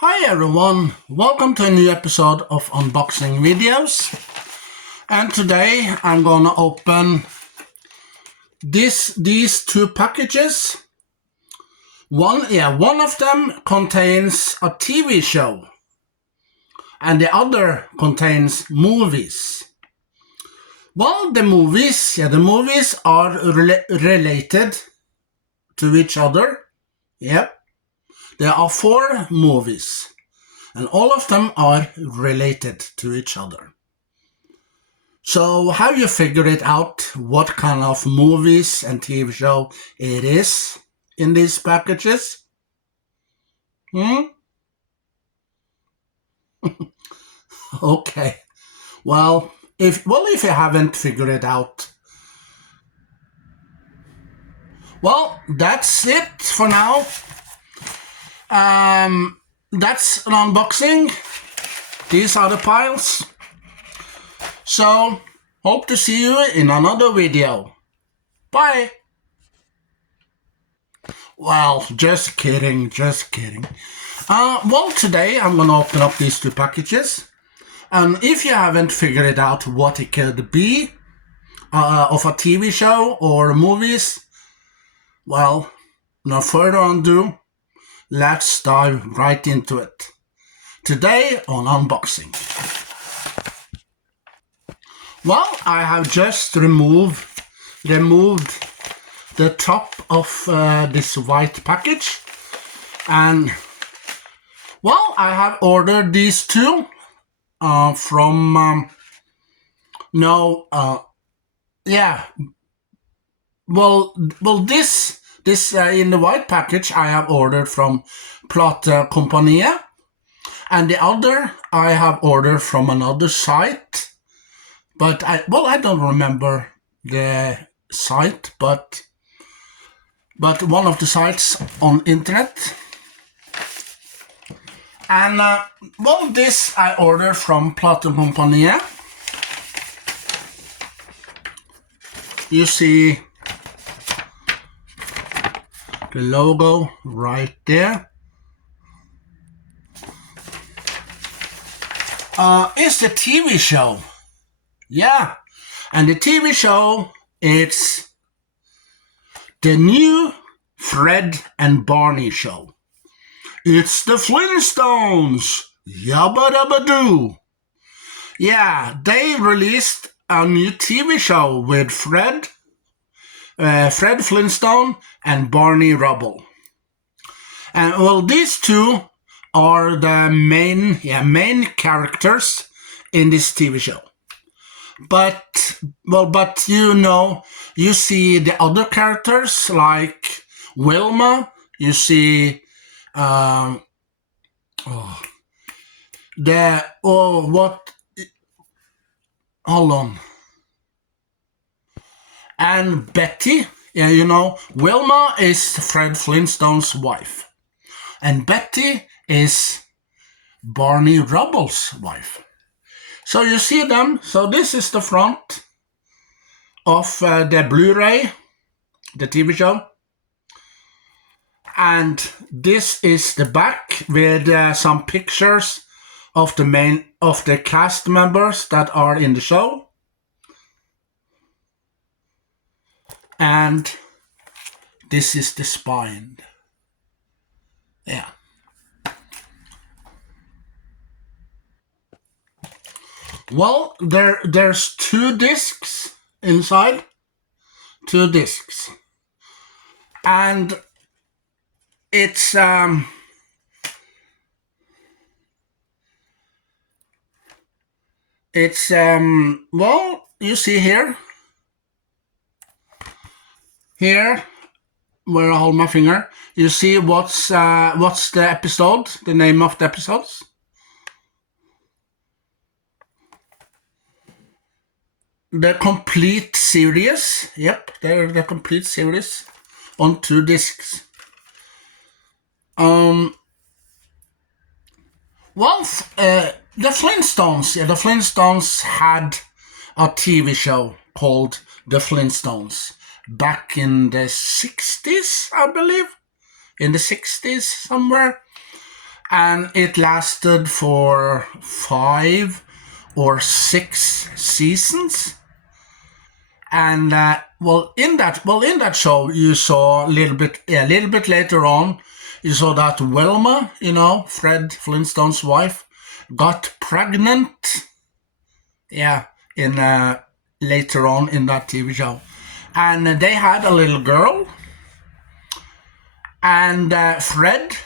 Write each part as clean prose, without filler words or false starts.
Hi everyone, welcome to a new episode of unboxing videos. And today I'm gonna open these two packages. One of them contains a TV show and the other contains movies. Well, the movies are related to each other. Yep. There are 4 movies, and all of them are related to each other. So have you figured it out what kind of movies and TV show it is in these packages? Okay. Well, if you haven't figured it out, well, that's it for now. That's an unboxing. These are the piles. So, hope to see you in another video. Bye. Well, just kidding. Well, today I'm gonna open up these 2 packages. And if you haven't figured it out what it could be of a TV show or movies, well, no further ado, let's dive right into it. Today on unboxing. Well, I have just removed the top of this white package, and well, I have ordered these 2 from this in the white package I have ordered from Playland, and the other I have ordered from another site, but I don't remember the site, but one of the sites on internet. And this I ordered from Playland. You see the logo right there. It's the TV show. Yeah. And the TV show, it's the new Fred and Barney show. It's the Flintstones. Yabba dabba doo. Yeah, they released a new TV show with Fred Flintstone and Barney Rubble. And well, these 2 are the main characters in this TV show. But you see the other characters like Wilma. You see hold on. And Betty, Wilma is Fred Flintstone's wife. And Betty is Barney Rubble's wife. So you see them. So this is the front of the Blu-ray, the TV show. And this is the back with some pictures of the cast members that are in the show. And this is the spine. Yeah. Well, there's 2 discs inside. 2 discs. And it's you see here where I hold my finger, you see what's the episode, the name of the episodes. The complete series. Yep, they're the complete series on 2 discs. The Flintstones had a TV show called The Flintstones back in the 60s, I believe. In the 60s somewhere. and it lasted for 5 or 6 seasons. And in that show, you saw a little bit later on, you saw that Wilma, Fred Flintstone's wife, got pregnant. Yeah, in later on in that TV show, and they had a little girl. And Fred,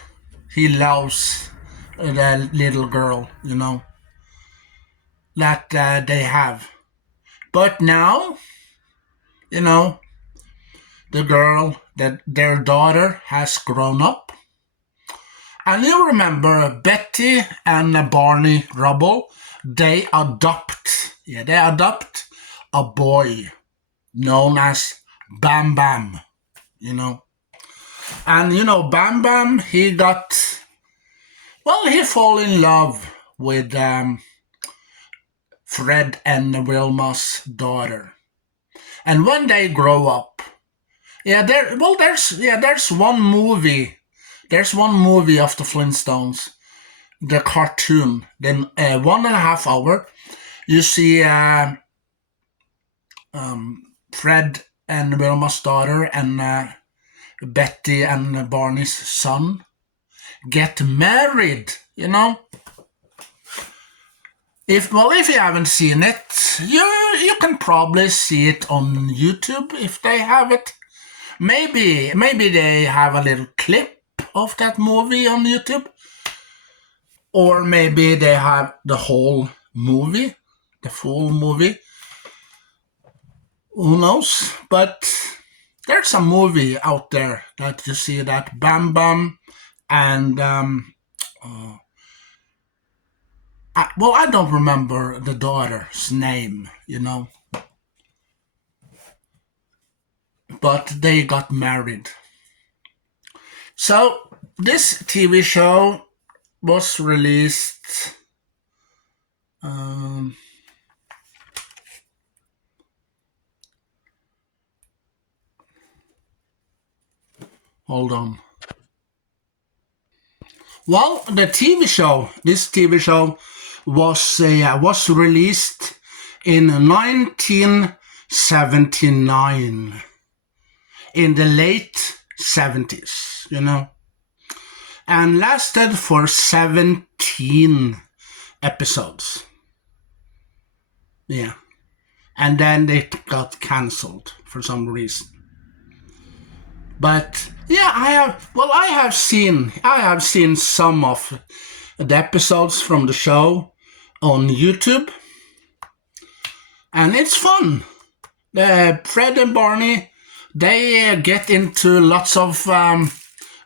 he loves the little girl, that they have. But now, the girl, their daughter has grown up. And you remember Betty and Barney Rubble, they adopt a boy known as Bam Bam, And Bam Bam, he fall in love with Fred and Wilma's daughter. And when they grow up, there's one movie. There's one movie of the Flintstones, the cartoon. Then 1.5 hour, you see Fred and Wilma's daughter and Betty and Barney's son get married. If you haven't seen it, you can probably see it on YouTube if they have it. Maybe they have a little clip of that movie on YouTube, or maybe they have the whole movie, the full movie. Who knows? But there's a movie out there that you see that Bam Bam and I don't remember the daughter's name, but they got married. So this TV show was released hold on. Well, this TV show was released in 1979, in the late 70s, and lasted for 17 episodes. Yeah, and then it got cancelled for some reason. But yeah, I have seen some of the episodes from the show on YouTube, and it's fun. Fred and Barney, they get into lots of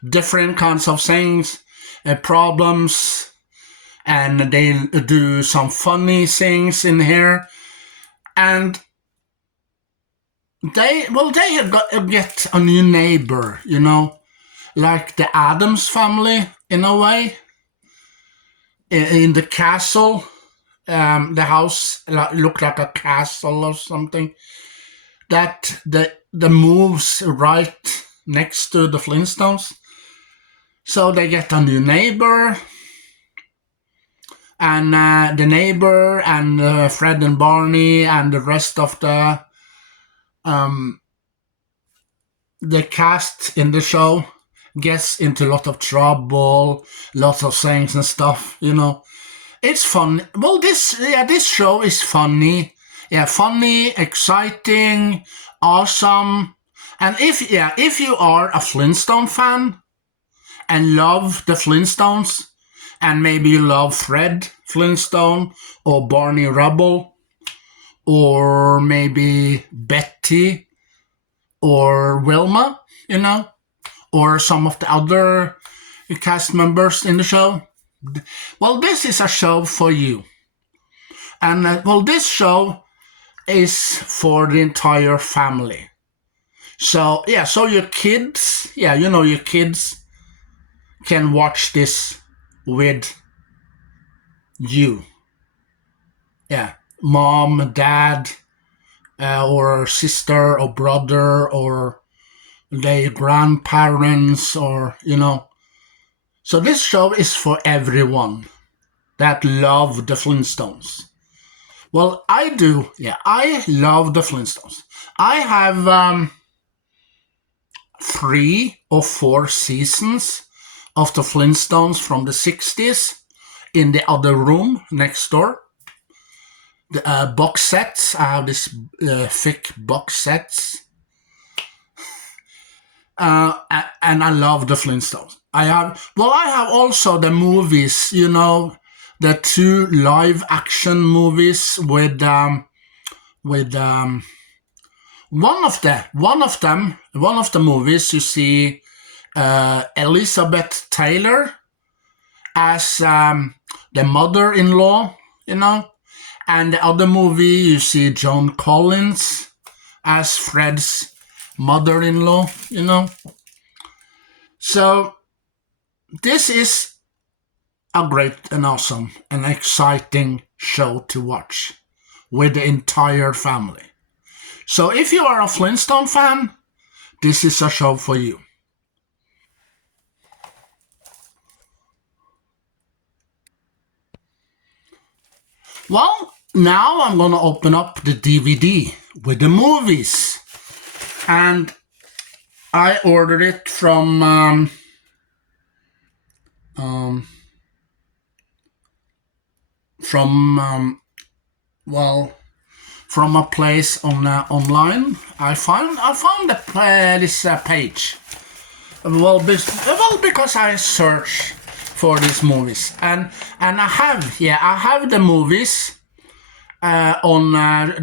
different kinds of things, problems, and they do some funny things in here, and they get a new neighbor, like the Addams family in a way. In the castle, the house looked like a castle or something. That the moves right next to the Flintstones, so they get a new neighbor, and the neighbor and Fred and Barney and the rest of the cast in the show gets into a lot of trouble, lots of things and stuff, It's fun. Well, this show is funny. Yeah, funny, exciting, awesome. And if you are a Flintstone fan and love the Flintstones, and maybe you love Fred Flintstone or Barney Rubble, or maybe Betty or Wilma, or some of the other cast members in the show, well, this is a show for you. And this show is for the entire family. So your kids, your kids can watch this with you. Yeah, mom, dad, or sister or brother, or their grandparents, or So this show is for everyone that love the Flintstones. Well, I do. Yeah, I love the Flintstones. I have 3 or 4 seasons of the Flintstones from the 60s in the other room next door. The box sets. I have this thick box sets. And I love the Flintstones. I have also the movies, the 2 live action movies with one of the movies you see Elizabeth Taylor as the mother-in-law, and the other movie you see Joan Collins as Fred's mother-in-law, So this is a great and awesome and exciting show to watch with the entire family. So if you are a Flintstone fan, this is a show for you. Well, now I'm going to open up the DVD with the movies. And I ordered it from a place online. I found this page. Because I searched for these movies, and I have the movies on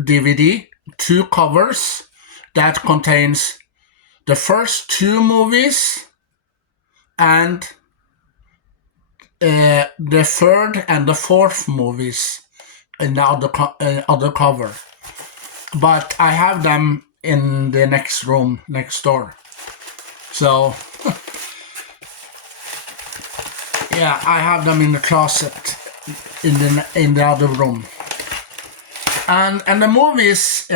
DVD, 2 covers that contains the first 2 movies and the 3rd and the 4th movies in the other cover. But I have them in the next room next door. So yeah, I have them in the closet in the other room. And the movies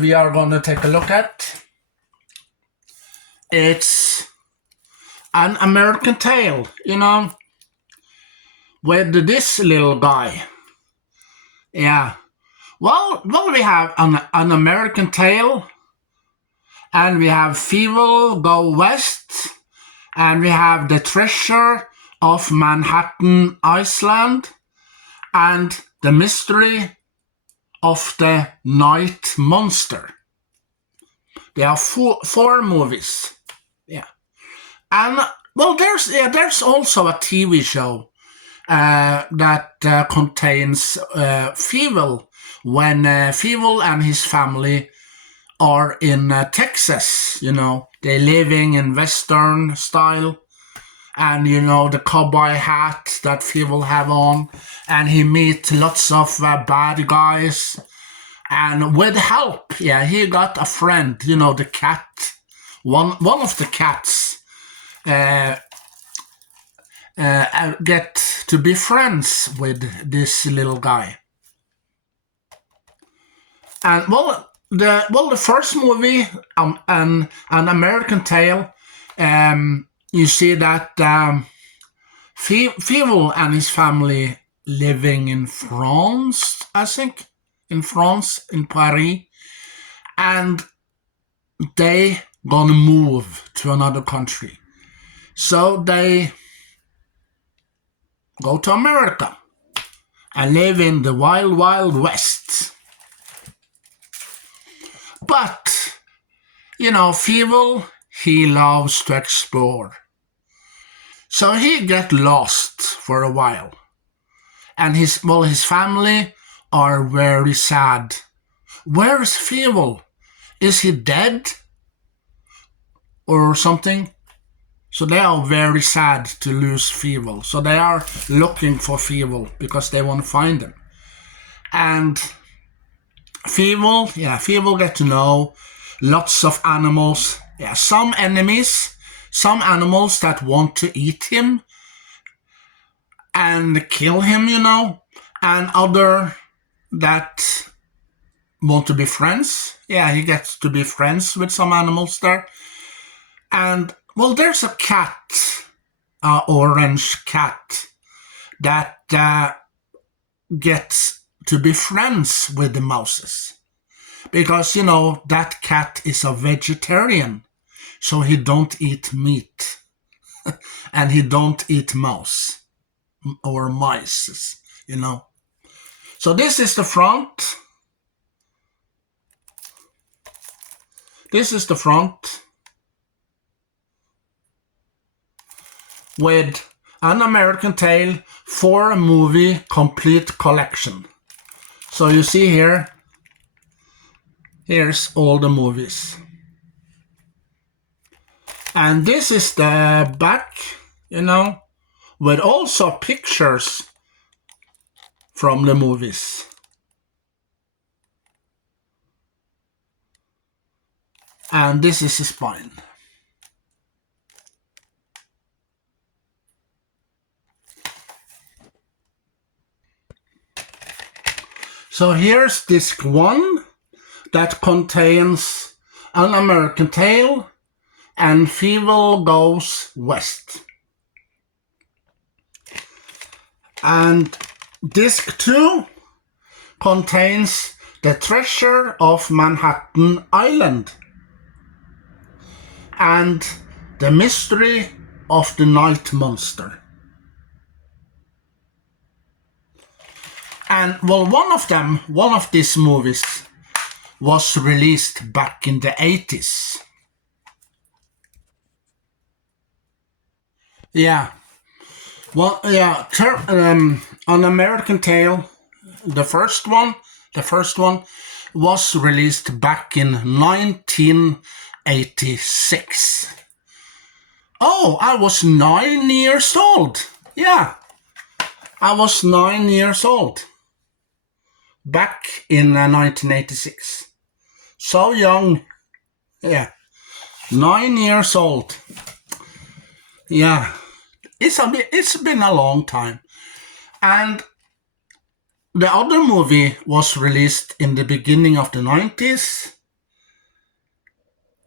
we are going to take a look at. It's An American Tale, with this little guy. Yeah. Well, we have an American Tale, and we have Fievel Go West, and we have The Treasure of Manhattan Island, and The Mystery of the Night Monster. There are 4 movies. Yeah. And there's also a TV show that contains Fievel, when Fievel and his family are in Texas. They're living in Western style, and the cowboy hat that Fievel have on, and he meets lots of bad guys, and with help, he got a friend, the cat, one of the cats get to be friends with this little guy. And the first movie, An American Tale, you see that Fievel and his family living in France, I think, in Paris, and they gonna move to another country. So they go to America and live in the wild, wild west. But, Fievel, he loves to explore. So he get lost for a while. And his family are very sad. Where is Fievel? Is he dead? Or something? So they are very sad to lose Fievel. So they are looking for Fievel because they want to find him. And Fievel get to know lots of animals. Yeah, some enemies, some animals that want to eat him and kill him, and other that want to be friends. Yeah, he gets to be friends with some animals there. And, there's a cat orange cat that gets to be friends with the mouses. Because, you know, that cat is a vegetarian, so he don't eat meat. And he don't eat mouse or mice, you know. So this is the front. This is the front with An American Tail 4-movie complete collection. So you see here, here's all the movies. And this is the back, you know, with also pictures from the movies. And this is the spine. So here's disc 1 that contains An American Tail and Fievel Goes West. And disc 2 contains The Treasure of Manhattan Island and The Mystery of the Night Monster. And well, one of these movies was released back in the 80s. Yeah. Well, yeah, An American Tail, the first one was released back in 1986. Oh, I was 9 years old. Yeah, I was 9 years old back in 1986. So young. Yeah, 9 years old. Yeah, it's been a long time. And the other movie was released in the beginning of the 90s.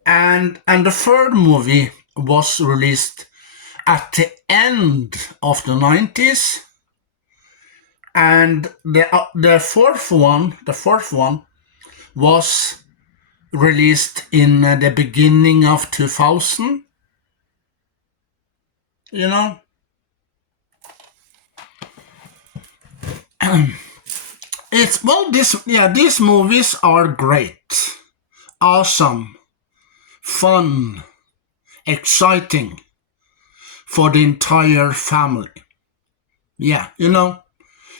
And the third movie was released at the end of the 90s. And the fourth one was released in the beginning of 2000. You know? These movies are great, awesome, fun, exciting for the entire family. Yeah, you know,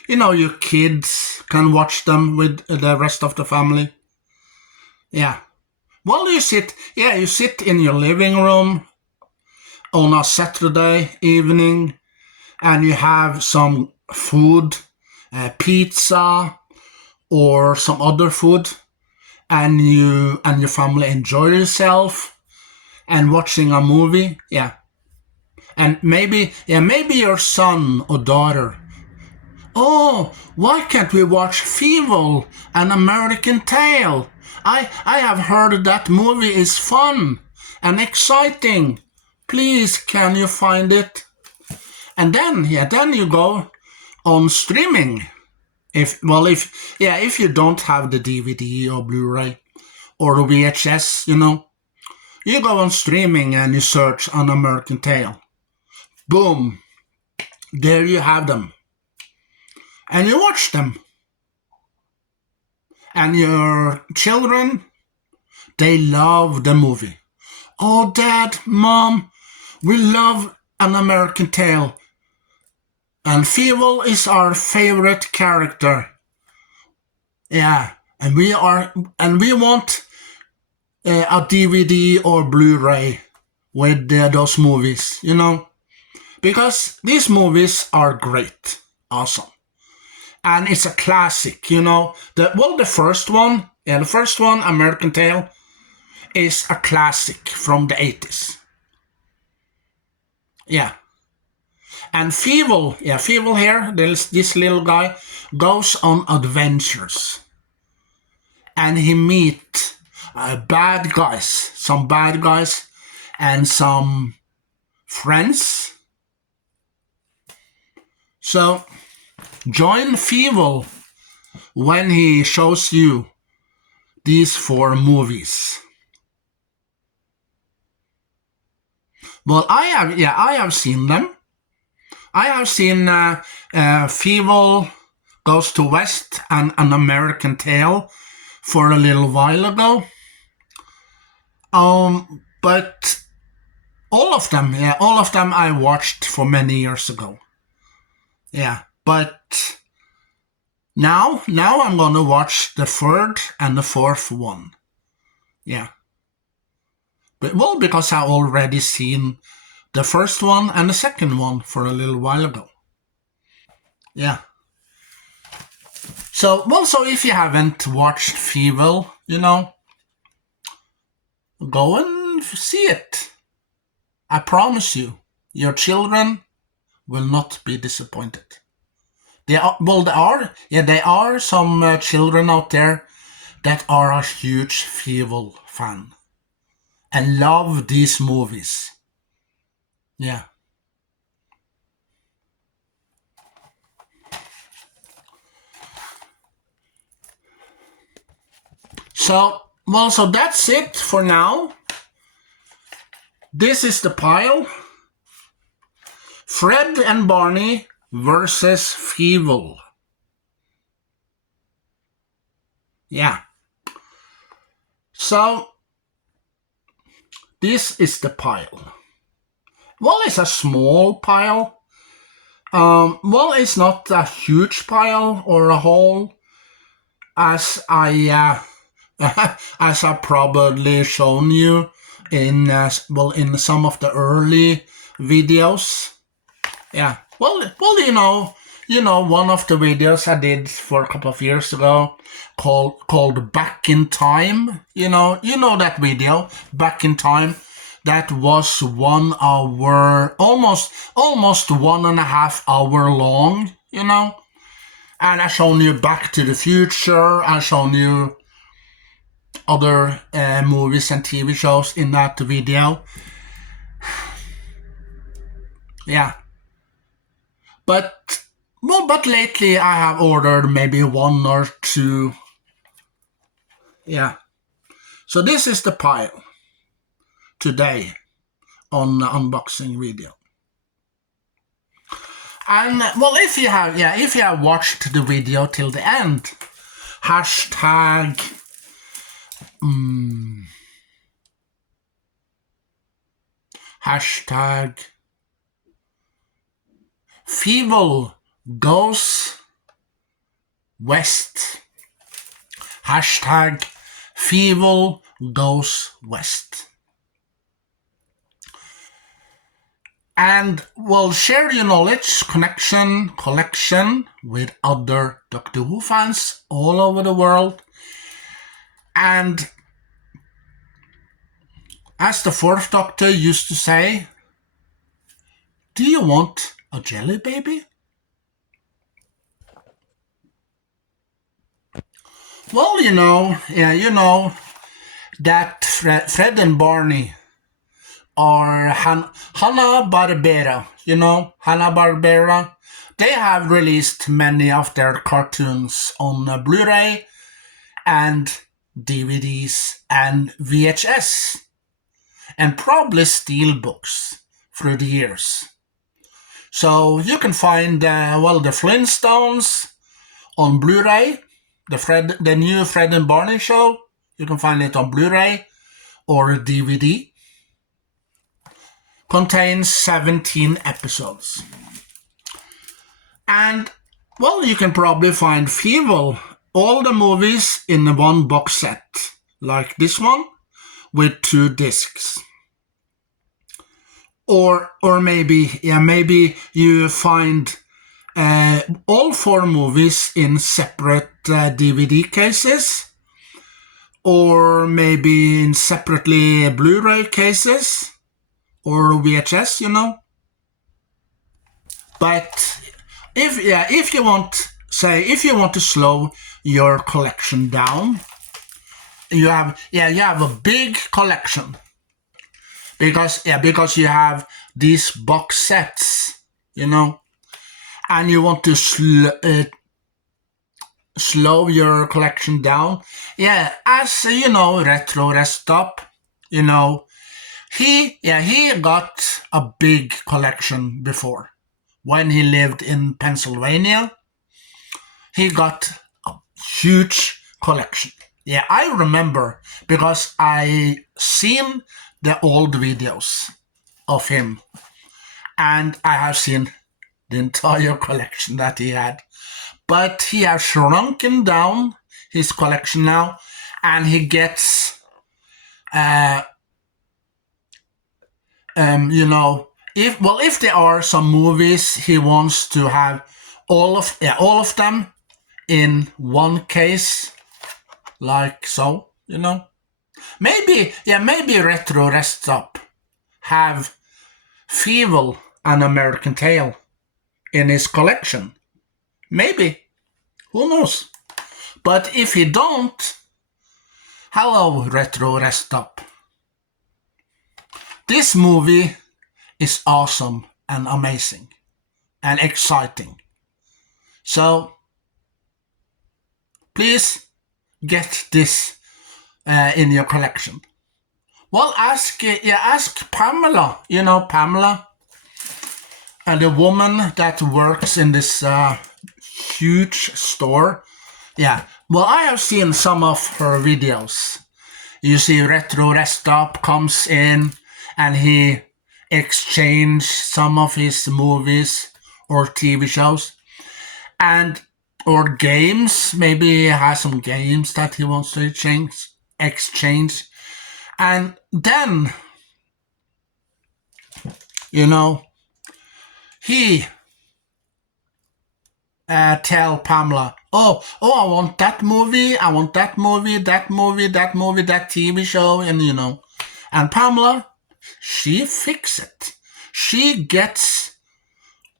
your kids can watch them with the rest of the family. Yeah. Well, you sit in your living room on a Saturday evening and you have some food, pizza or some other food, and you and your family enjoy yourself and watching a movie. Yeah. And maybe your son or daughter, oh, why can't we watch Fievel, An American Tail? I have heard that movie is fun and exciting. Please, can you find it? And then you go on streaming. If you don't have the DVD or Blu-ray or the VHS, you know, you go on streaming and you search An American Tail. Boom. There you have them. And you watch them. And your children, they love the movie. Oh, Dad, Mom, we love An American Tail. And Fievel is our favorite character. Yeah, and we want a DVD or Blu-ray with those movies, you know, because these movies are great, awesome, and it's a classic, you know. The first one, American Tail, is a classic from the 80s. Yeah. And Fievel here, this little guy, goes on adventures. And he meets some bad guys, and some friends. So join Fievel when he shows you these 4 movies. Well, I have seen them. I have seen Fievel Goes to West and An American Tale for a little while ago. But all of them I watched for many years ago. Yeah, but now I'm gonna watch the 3rd and the 4th one. Yeah. But, well, because I've already seen the 1st one and the 2nd one for a little while ago. Yeah. So if you haven't watched Fievel, go and see it. I promise you, your children will not be disappointed. There are some children out there that are a huge Fievel fan and love these movies. Yeah. So that's it for now. This is the pile. Fred and Barney versus Fievel. Yeah. So this is the pile. Well, it's a small pile. It's not a huge pile or a hole, as I probably shown you in some of the early videos. Yeah. Well, one of the videos I did for a couple of years ago called Back in Time. You know that video, Back in Time. That was 1 hour, almost 1.5 hour long, And I shown you Back to the Future. I shown you other movies and TV shows in that video. Yeah. But lately I have ordered maybe 1 or 2. Yeah. So this is the pile today on the unboxing video. And if you have watched the video till the end, hashtag Fievel Goes West. Hashtag Fievel Goes West. And share your knowledge, collection with other Doctor Who fans all over the world. And as the 4th Doctor used to say, do you want a jelly baby? Well, that Fred and Barney are Hanna-Barbera. Hanna-Barbera. They have released many of their cartoons on Blu-ray and DVDs and VHS, and probably steelbooks through the years. So you can find the Flintstones on Blu-ray, the new Fred and Barney show. You can find it on Blu-ray or DVD. Contains 17 episodes. And you can probably find Fievel, all the movies in one box set, like this one, with 2 discs. Or maybe you find all 4 movies in separate DVD cases, or maybe in separately Blu-ray cases, or VHS, But if you want to slow your collection down, you have a big collection. Because you have these box sets, and you want to slow your collection down, yeah, as you know, Retro Rest Up, you know, he got a big collection before. When he lived in Pennsylvania, he got a huge collection. Yeah, I remember because I seen the old videos of him, and I have seen the entire collection that he had. But he has shrunken down his collection now, and he gets, you know, if there are some movies, he wants to have all of them in one case, like so, you know. Maybe Retro Rest Up have Fievel and American Tail in his collection. Maybe. Who knows? But if he don't, hello, Retro Rest Up. This movie is awesome and amazing and exciting. So, please get this in your collection. Well, ask Pamela. You know Pamela, the woman that works in this huge store. Yeah, well, I have seen some of her videos. You see, Retro Rest Up comes in and he exchanges some of his movies or TV shows or games. Maybe he has some games that he wants to exchange. And then, you know, he tell Pamela, oh, I want that movie, that TV show, and you know. And Pamela, she fix it. She gets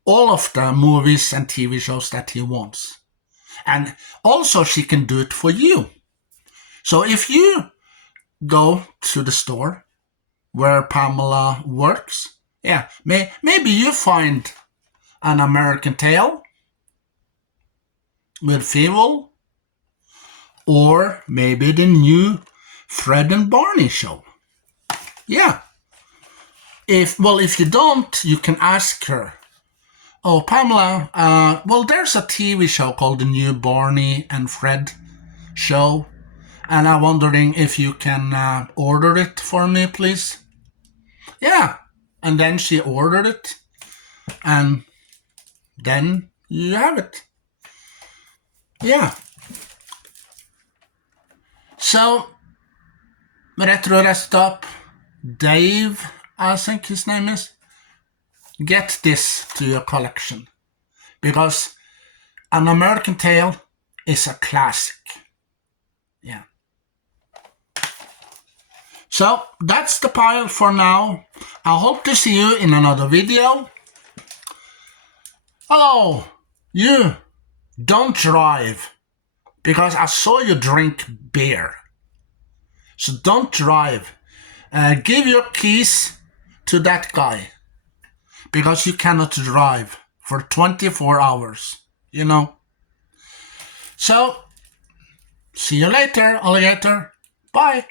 all of the movies and TV shows that he wants. And also she can do it for you. So if you go to the store where Pamela works, yeah, maybe you find an American Tail with Fievel, or maybe the new Fred and Barney show. Yeah. If you don't, you can ask her, oh, Pamela, well, there's a TV show called the new Barney and Fred show, and I'm wondering if you can order it for me, please. Yeah. And then she ordered it, and then you have it. Yeah. So, Retro Rest Up, Dave, I think his name is, get this to your collection. Because An American Tail is a classic. Yeah. So, that's the pile for now. I hope to see you in another video. Oh, you don't drive, because I saw you drink beer. So don't drive. Give your keys to that guy, because you cannot drive for 24 hours, you know. So, see you later, alligator. Bye.